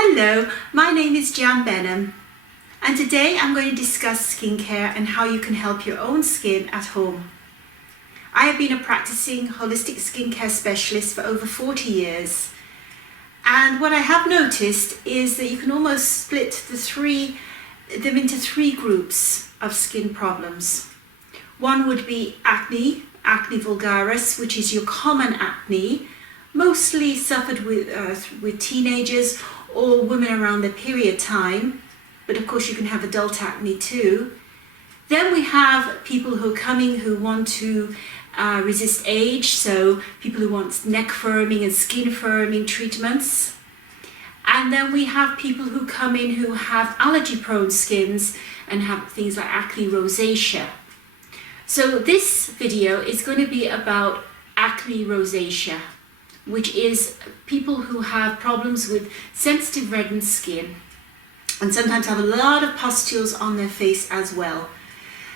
Hello, my name is Jan Benham, and today I'm going to discuss skincare and how you can help your own skin at home. I have been a practicing holistic skincare specialist for over 40 years, and what I have noticed is that you can almost split them into three groups of skin problems. One would be acne vulgaris, which is your common acne, mostly suffered with teenagers or women around their period time, but of course you can have adult acne too. Then we have people who are coming who want to resist age, so people who want neck firming and skin firming treatments. And then we have people who come in who have allergy prone skins and have things like acne rosacea. So this video is going to be about acne rosacea, which is people who have problems with sensitive reddened skin and sometimes have a lot of pustules on their face as well.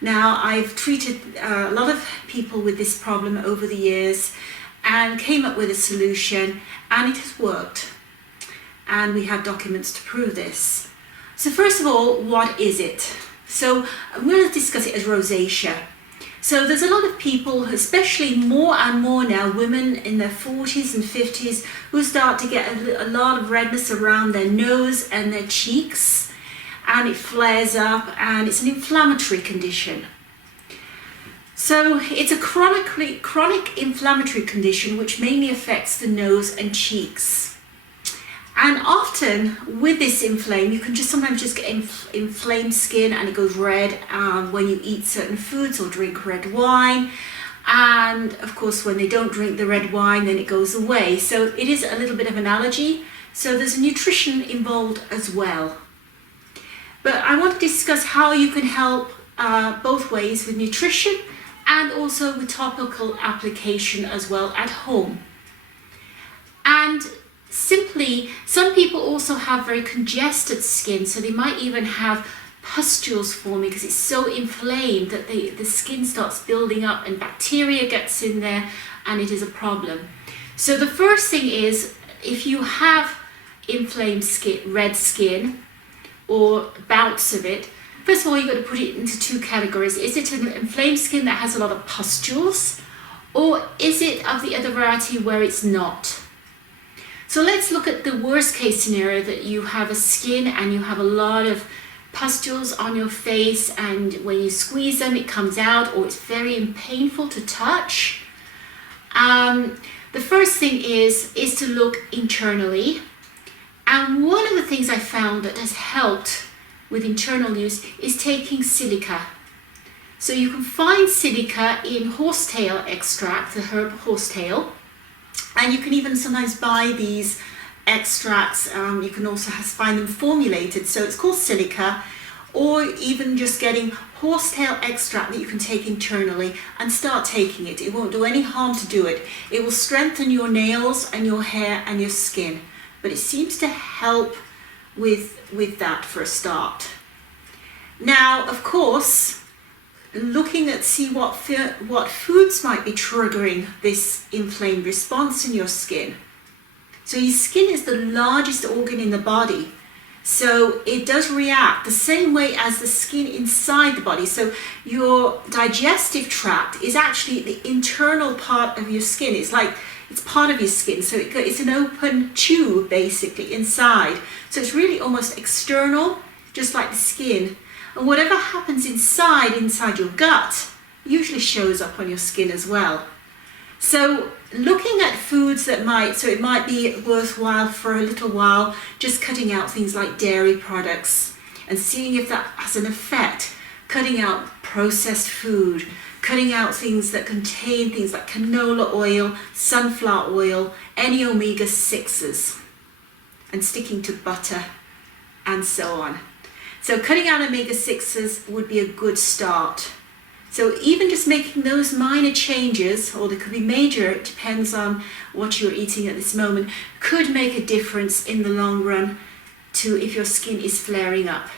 Now, I've treated a lot of people with this problem over the years and came up with a solution, and it has worked. And we have documents to prove this. So first of all, what is it? So I'm going to discuss it as rosacea. So there's a lot of people, especially more and more now, women in their 40s and 50s, who start to get a lot of redness around their nose and their cheeks, and it flares up, and it's an inflammatory condition. So it's a chronic inflammatory condition which mainly affects the nose and cheeks. And often with this inflame, you can sometimes just get inflamed skin, and it goes red when you eat certain foods or drink red wine. And of course, when they don't drink the red wine, then it goes away. So it is a little bit of an allergy. So there's nutrition involved as well. But I want to discuss how you can help both ways with nutrition and also with topical application as well at home. And simply, some people also have very congested skin, so they might even have pustules forming because it's so inflamed that the skin starts building up and bacteria gets in there, and it is a problem. So the first thing is, if you have inflamed skin, red skin, or bouts of it, first of all, you've got to put it into two categories. Is it an inflamed skin that has a lot of pustules, or is it of the other variety where it's not? So let's look at the worst case scenario, that you have a skin and you have a lot of pustules on your face, and when you squeeze them it comes out, or it's very painful to touch. The first thing is to look internally. And one of the things I found that has helped with internal use is taking silica. So you can find silica in horsetail extract, the herb horsetail. And you can even sometimes buy these extracts. You can also find them formulated, so it's called silica, or even just getting horsetail extract that you can take internally and start taking it. It won't do any harm to do it. It will strengthen your nails and your hair and your skin, but it seems to help with that for a start. Now, of course, looking at what foods might be triggering this inflamed response in your skin. So your skin is the largest organ in the body, so it does react the same way as the skin inside the body. So your digestive tract is actually the internal part of your skin. It's part of your skin, so it's an open tube basically inside. So it's really almost external, just like the skin. And whatever happens inside your gut usually shows up on your skin as well. So looking at foods it might be worthwhile for a little while just cutting out things like dairy products and seeing if that has an effect. Cutting out processed food, cutting out things that contain things like canola oil, sunflower oil, any omega-6s, and sticking to butter and so on. So cutting out omega-6s would be a good start. So even just making those minor changes, or they could be major, it depends on what you're eating at this moment, could make a difference in the long run to if your skin is flaring up.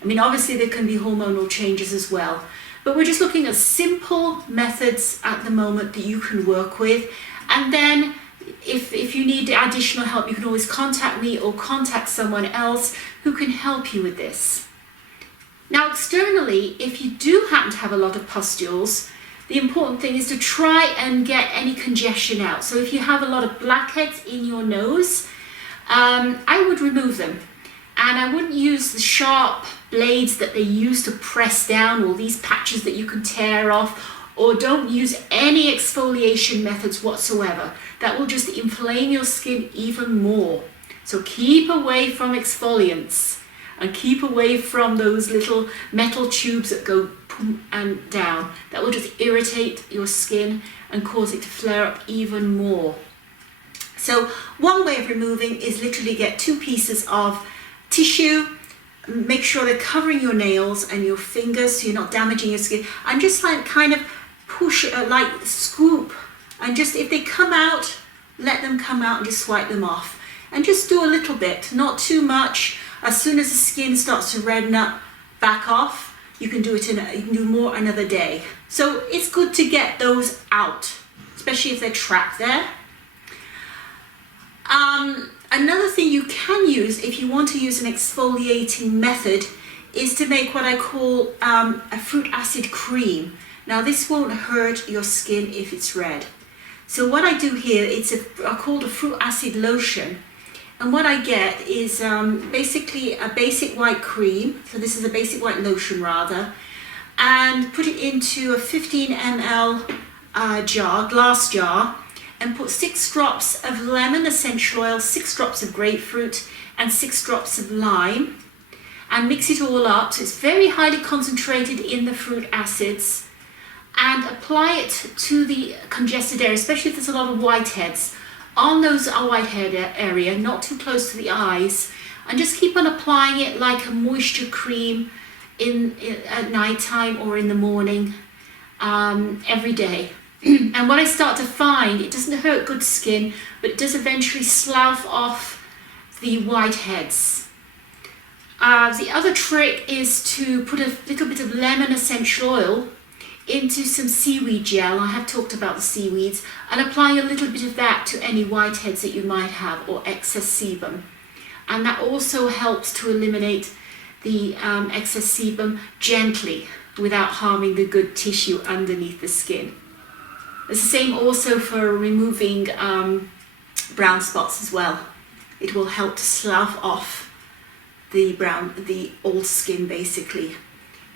I mean, obviously there can be hormonal changes as well, but we're just looking at simple methods at the moment that you can work with, and then if you need additional help, you can always contact me or contact someone else who can help you with this. Now externally, if you do happen to have a lot of pustules, the important thing is to try and get any congestion out. So if you have a lot of blackheads in your nose, I would remove them. And I wouldn't use the sharp blades that they use to press down, or these patches that you can tear off, or don't use any exfoliation methods whatsoever. That will just inflame your skin even more. So keep away from exfoliants and keep away from those little metal tubes that go pum and down. That will just irritate your skin and cause it to flare up even more. So one way of removing is literally get 2 pieces of tissue, make sure they're covering your nails and your fingers so you're not damaging your skin, and just like kind of push, like scoop, and just if they come out, let them come out and just swipe them off. And just do a little bit, not too much. As soon as the skin starts to redden up, back off. You can do it you can do more another day. So it's good to get those out, especially if they're trapped there. Another thing you can use if you want to use an exfoliating method is to make what I call a fruit acid cream. Now this won't hurt your skin if it's red. So what I do here, it's called a fruit acid lotion. And what I get is basically a basic white cream. So this is a basic white lotion rather. And put it into a 15 ml jar, glass jar. And put 6 drops of lemon essential oil, 6 drops of grapefruit, and 6 drops of lime. And mix it all up. So it's very highly concentrated in the fruit acids. And apply it to the congested area, especially if there's a lot of whiteheads. On those whitehead area, not too close to the eyes. And just keep on applying it like a moisture cream at night time or in the morning, every day. And what I start to find, it doesn't hurt good skin, but it does eventually slough off the whiteheads. The other trick is to put a little bit of lemon essential oil into some seaweed gel. I have talked about the seaweeds, and apply a little bit of that to any whiteheads that you might have or excess sebum. And that also helps to eliminate the excess sebum gently without harming the good tissue underneath the skin. It's the same also for removing brown spots as well. It will help to slough off the old skin basically,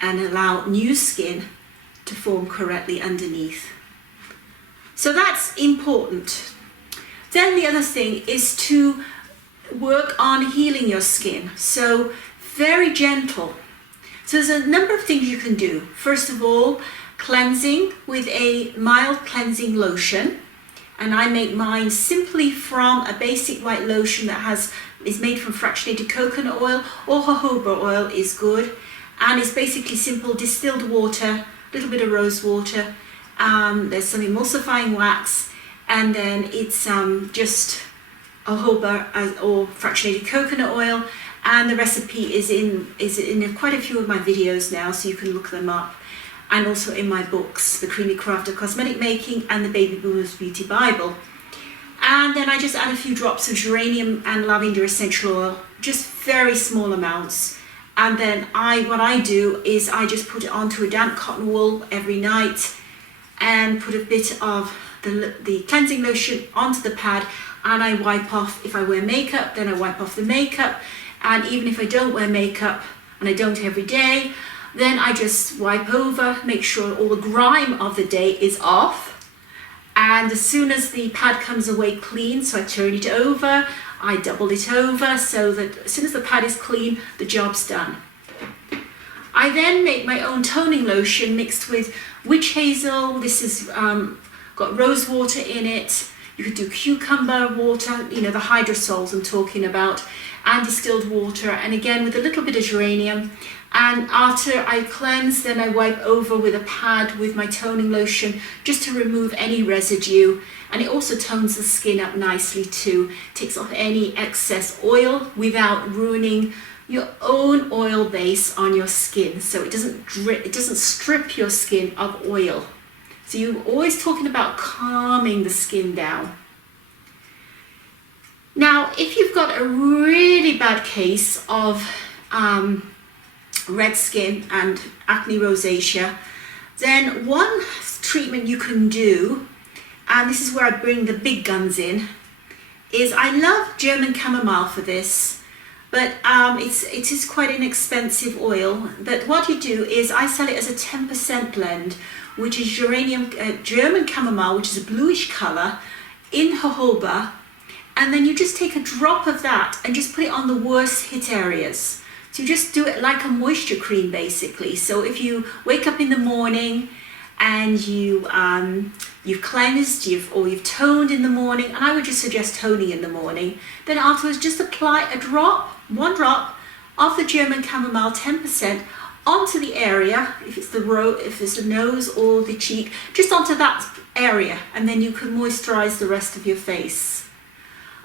and allow new skin to form correctly underneath. So that's important. Then the other thing is to work on healing your skin. So very gentle. So there's a number of things you can do. First of all, cleansing with a mild cleansing lotion, and I make mine simply from a basic white lotion that is made from fractionated coconut oil, or jojoba oil is good, and it's basically simple distilled water, a little bit of rose water, there's some emulsifying wax, and then it's just jojoba or fractionated coconut oil, and the recipe is in quite a few of my videos now, so you can look them up. And also in my books, The Creamy Craft of Cosmetic Making and The Baby Boomers Beauty Bible. And then I just add a few drops of geranium and lavender essential oil, just very small amounts. And then what I do is I just put it onto a damp cotton wool every night and put a bit of the cleansing lotion onto the pad, and I wipe off. If I wear makeup, then I wipe off the makeup. And even if I don't wear makeup, and I don't every day, then I just wipe over, make sure all the grime of the day is off. And as soon as the pad comes away clean, so I turn it over, I double it over, so that as soon as the pad is clean, the job's done. I then make my own toning lotion mixed with witch hazel. This has got rose water in it. You could do cucumber water, you know, the hydrosols I'm talking about, and distilled water, and again with a little bit of geranium. And after I cleanse, then I wipe over with a pad with my toning lotion just to remove any residue. And it also tones the skin up nicely too. Takes off any excess oil without ruining your own oil base on your skin. So it doesn't strip your skin of oil. So you're always talking about calming the skin down. Now, if you've got a really bad case of red skin and acne rosacea, then one treatment you can do, and this is where I bring the big guns in, is I love German chamomile for this, but it is quite an expensive oil. But what you do is I sell it as a 10% blend, which is German chamomile, which is a bluish color, in jojoba, and then you just take a drop of that and just put it on the worst hit areas. So you just do it like a moisture cream basically. So if you wake up in the morning and you've cleansed, you've toned in the morning, and I would just suggest toning in the morning, then afterwards just apply one drop of the German chamomile 10% onto the area, if it's the nose or the cheek, just onto that area, and then you can moisturize the rest of your face.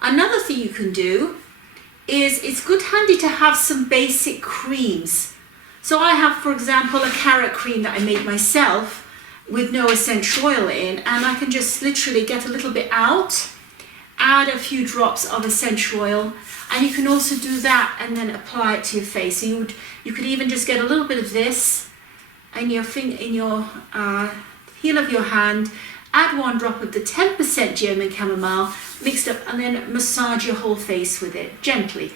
Another thing you can do is it's good handy to have some basic creams. So I have, for example, a carrot cream that I made myself with no essential oil in, and I can just literally get a little bit out, add a few drops of essential oil, and you can also do that and then apply it to your face. So you could even just get a little bit of this in your heel of your hand, add one drop of the 10% German chamomile mixed up, and then massage your whole face with it gently.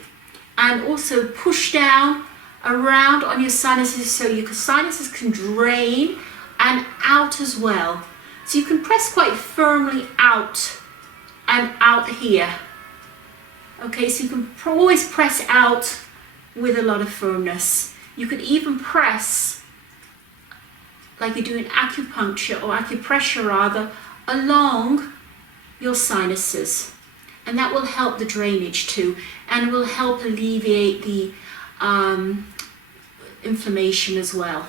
And also push down around on your sinuses so your sinuses can drain and out as well. So you can press quite firmly out and out here. Okay, so you can always press out with a lot of firmness. You can even press like you're doing acupuncture or acupressure rather, along your sinuses, and that will help the drainage too, and will help alleviate the inflammation as well.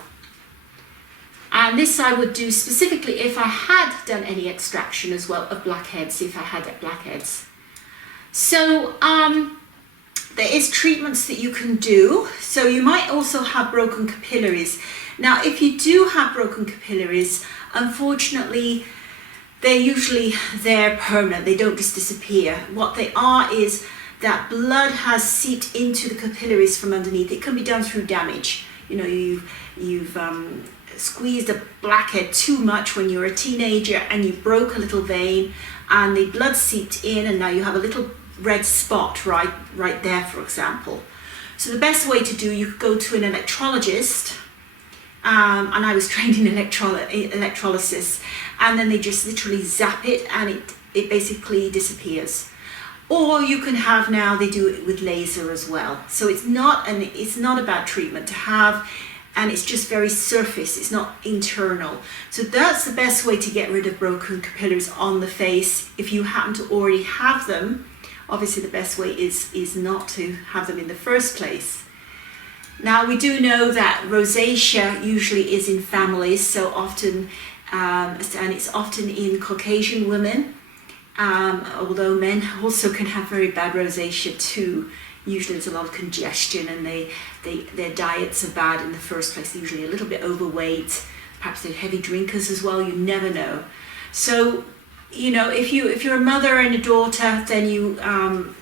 And this I would do specifically if I had done any extraction as well of blackheads, if I had blackheads. So there is treatments that you can do. So you might also have broken capillaries. Now, if you do have broken capillaries, unfortunately, they're usually there permanent. They don't just disappear. What they are is that blood has seeped into the capillaries from underneath. It can be done through damage. You know, you've squeezed a blackhead too much when you were a teenager and you broke a little vein and the blood seeped in, and now you have a little red spot right there, for example. So the best way to do, you could go to an electrologist, and I was trained in electrolysis, and then they just literally zap it and it basically disappears. Or you can have, now they do it with laser as well. So it's not a bad treatment to have, and it's just very surface, it's not internal. So that's the best way to get rid of broken capillaries on the face. If you happen to already have them, obviously the best way is not to have them in the first place. Now, we do know that rosacea usually is in families, so often, and it's often in Caucasian women, although men also can have very bad rosacea too. Usually there's a lot of congestion, and their diets are bad in the first place. They're usually a little bit overweight, perhaps they're heavy drinkers as well, you never know. So, you know, if you're a mother and a daughter, then you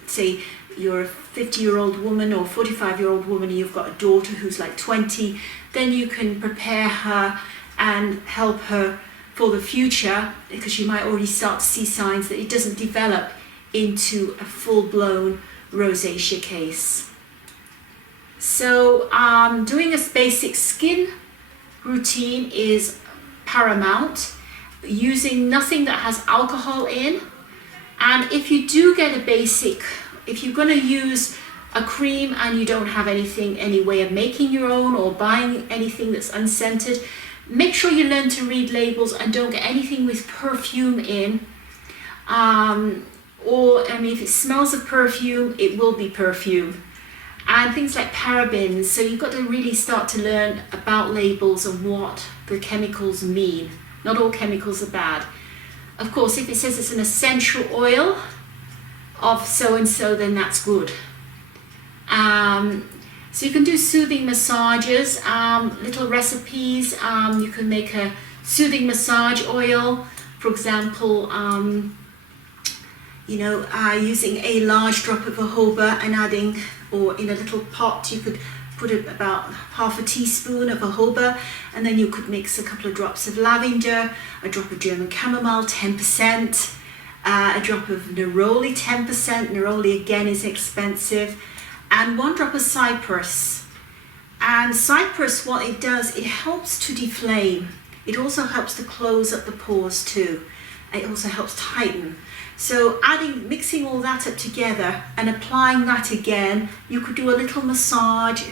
say you're a 50-year-old woman or 45-year-old woman, and you've got a daughter who's like 20, then you can prepare her and help her for the future, because you might already start to see signs that it doesn't develop into a full-blown rosacea case. So doing a basic skin routine is paramount, using nothing that has alcohol in. And if you do get a basic, if you're going to use a cream and you don't have any way of making your own or buying anything that's unscented, make sure you learn to read labels and don't get anything with perfume in. Or, I mean, if it smells of perfume, it will be perfume. And things like parabens, so you've got to really start to learn about labels and what the chemicals mean. Not all chemicals are bad. Of course, if it says it's an essential oil of so-and-so, then that's good. So you can do soothing massages, little recipes. You can make a soothing massage oil. For example, using a large drop of jojoba and adding, or in a little pot, you could put about half a teaspoon of jojoba, and then you could mix a couple of drops of lavender, a drop of German chamomile, 10%, a drop of neroli, 10%. Neroli again is expensive, and 1 drop of cypress. And cypress, what it does, it helps to deflame. It also helps to close up the pores too. It also helps tighten. So mixing all that up together and applying that again, you could do a little massage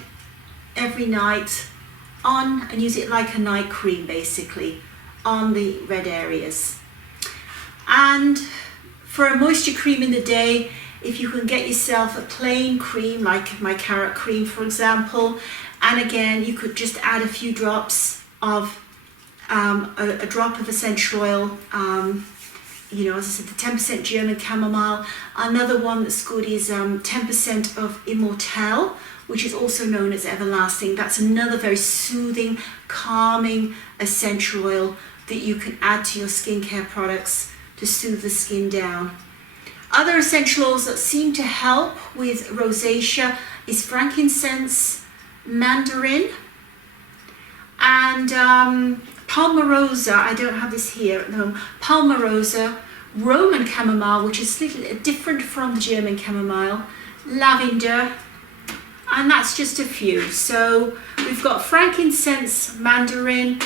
every night and use it like a night cream basically on the red areas. And for a moisture cream in the day, if you can get yourself a plain cream like my carrot cream for example, and again you could just add a few drops of a drop of essential oil, as I said, the 10% German chamomile. Another one that's good is 10% of Immortelle, which is also known as everlasting. That's another very soothing, calming essential oil that you can add to your skincare products to soothe the skin down. Other essential oils that seem to help with rosacea is frankincense, mandarin, and palmarosa. I don't have this here at home. Palmarosa, Roman chamomile, which is slightly different from the German chamomile, lavender, and that's just a few. So we've got frankincense, mandarin,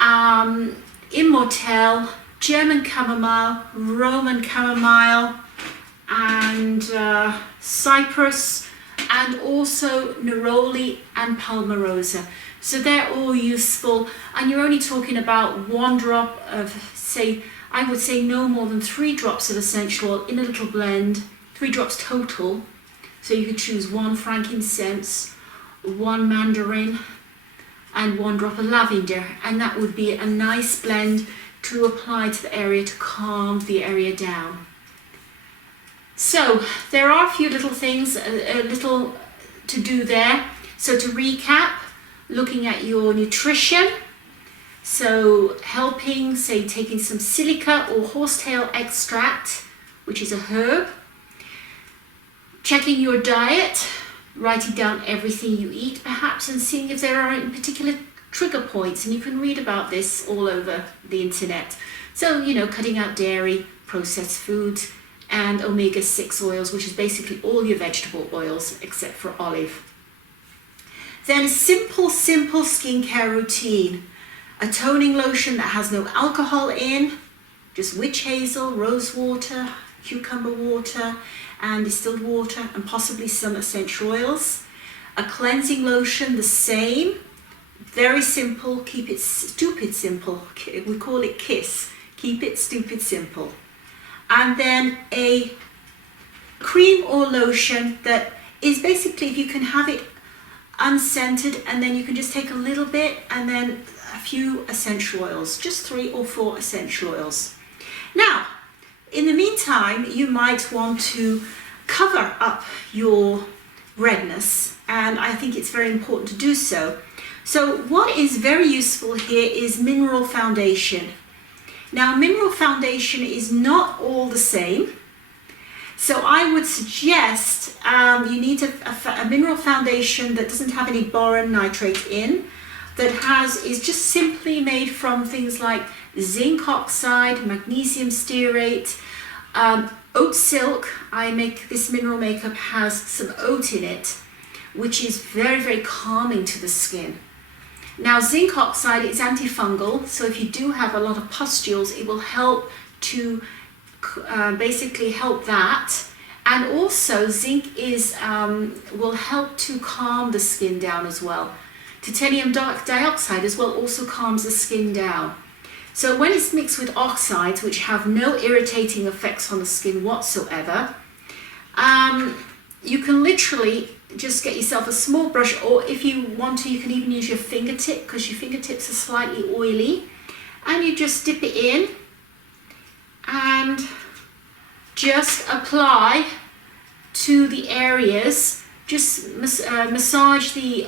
Immortelle, German chamomile, Roman chamomile, and cypress, and also neroli and palmarosa. So they're all useful, and you're only talking about 1 drop of, I would say no more than 3 drops of essential oil in a little blend, 3 drops total. So you could choose 1 frankincense, 1 mandarin, and 1 drop of lavender, and that would be a nice blend to apply to the area to calm the area down. So there are a few little things, a little to do there. So to recap, looking at your nutrition, so helping, taking some silica or horsetail extract, which is a herb, checking your diet, writing down everything you eat perhaps, and seeing if there are any particular trigger points, and you can read about this all over the internet. So, cutting out dairy, processed foods, and omega-6 oils, which is basically all your vegetable oils except for olive. Then simple skincare routine. A toning lotion that has no alcohol in, just witch hazel, rose water, cucumber water, and distilled water, and possibly some essential oils. A cleansing lotion, the same. Very simple, keep it stupid simple. We call it KISS, keep it stupid simple. And then a cream or lotion that is basically, if you can have it unscented, and then you can just take a little bit and then a few essential oils, just 3 or 4 essential oils. Now, in the meantime, you might want to cover up your redness, and I think it's very important to do so. So what is very useful here is mineral foundation. Now, mineral foundation is not all the same. So I would suggest you need a mineral foundation that doesn't have any boron nitrate in, that is just simply made from things like zinc oxide, magnesium stearate, oat silk. This mineral makeup has some oat in it, which is very, very calming to the skin. Now, zinc oxide is antifungal, so if you do have a lot of pustules, it will help to basically help that. And also zinc will help to calm the skin down as well. Titanium dioxide as well also calms the skin down. So when it's mixed with oxides, which have no irritating effects on the skin whatsoever, you can literally just get yourself a small brush, or if you want to, you can even use your fingertip, because your fingertips are slightly oily, and you just dip it in and just apply to the areas. Just massage the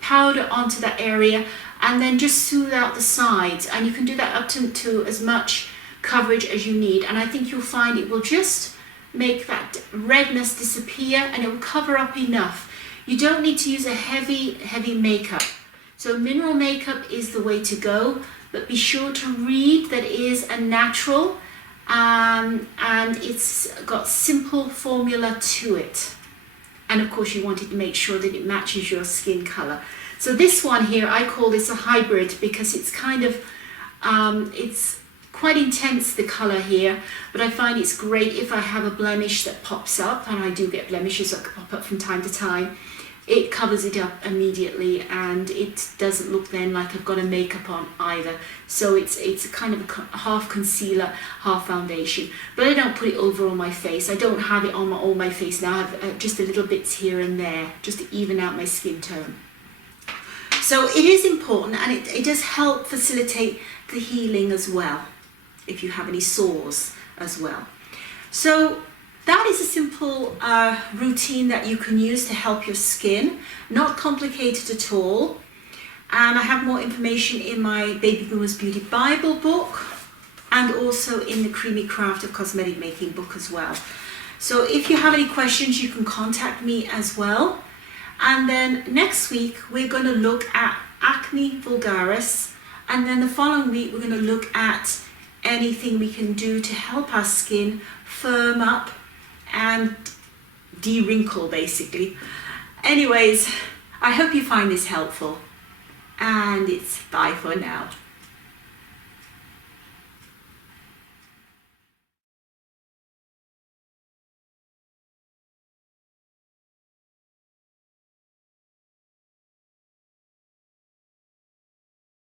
powder onto that area, and then just soothe out the sides, and you can do that up to as much coverage as you need, and I think you'll find it will just make that redness disappear, and it will cover up enough. You don't need to use a heavy makeup. So mineral makeup is the way to go, but be sure to read that it is a natural and it's got simple formula to it. And of course you want it to make sure that it matches your skin color. So this one here, I call this a hybrid because it's kind of, it's quite intense, the color here, but I find it's great if I have a blemish that pops up, and I do get blemishes that pop up from time to time. It covers it up immediately, and it doesn't look then like I've got a makeup on either. So it's kind of a half concealer, half foundation. But I don't put it over on my face. I don't have it on all my face now. I have just a little bits here and there, just to even out my skin tone. So it is important, and it does help facilitate the healing as well, if you have any sores as well. So that is a simple routine that you can use to help your skin, not complicated at all. And I have more information in my Baby Boomers Beauty Bible book, and also in the Creamy Craft of Cosmetic Making book as well. So if you have any questions, you can contact me as well. And then next week, we're going to look at acne vulgaris. And then the following week, we're going to look at anything we can do to help our skin firm up and de-wrinkle, basically. Anyways, I hope you find this helpful. And it's bye for now.